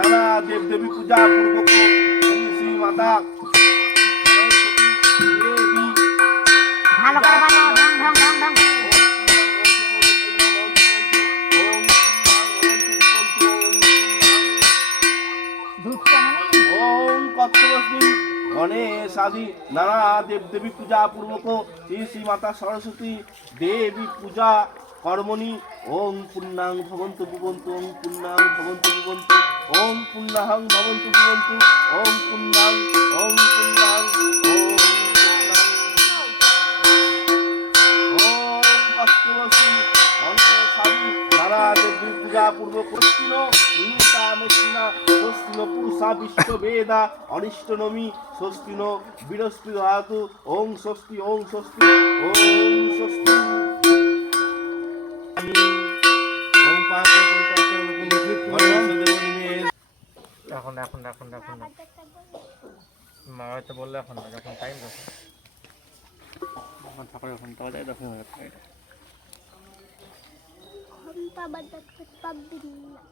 নানা দেব দেবী পূজা পূর্বক শ্রী শ্রী মাতা সরস্বতী দেবী ভালো করে বাজাও, ঢং ঢং ঢং ঢং। ঢুকছে মানে ওম কচ্ছবস্মি গণেশ আদি নানা দেব দেবী পূজা পূর্বক শ্রী শ্রী মাতা সরস্বতী দেবী পূজা কর্মণি ওম পুণ্যাং ভবন্তু ভুবন্তু ওম পুণ্যাং ভবন্তু ভুবন্তু ওম পুণ্যাহং ভবন্তু ভুবন্তু ওম পুণ্যাং ওম পুণ্যাং ওম কচ্ছবস্মি গণেশ আদি নানা দেবী পূজা পূর্বক কৃষ্ণ নিমিতা মস্তিনা স্বস্তিন পুরুষা বিশ্ববেদা অনিষ্টনমি স্বস্তিন বৃহস্পতি ধাতু ওং স্বস্তি ওং স্বস্তি ওং স্বস্তি ওং পাতে পরিপাতে গণেশ দেব নিমেষ এখন এখন এখন এখন না, মা হয়তো বললে এখন না, যখন টাইম তখন ঠাকুরের ঘন্টা বাজায় তখন হয়ে ঘন্টা বাজাতে পারবি না।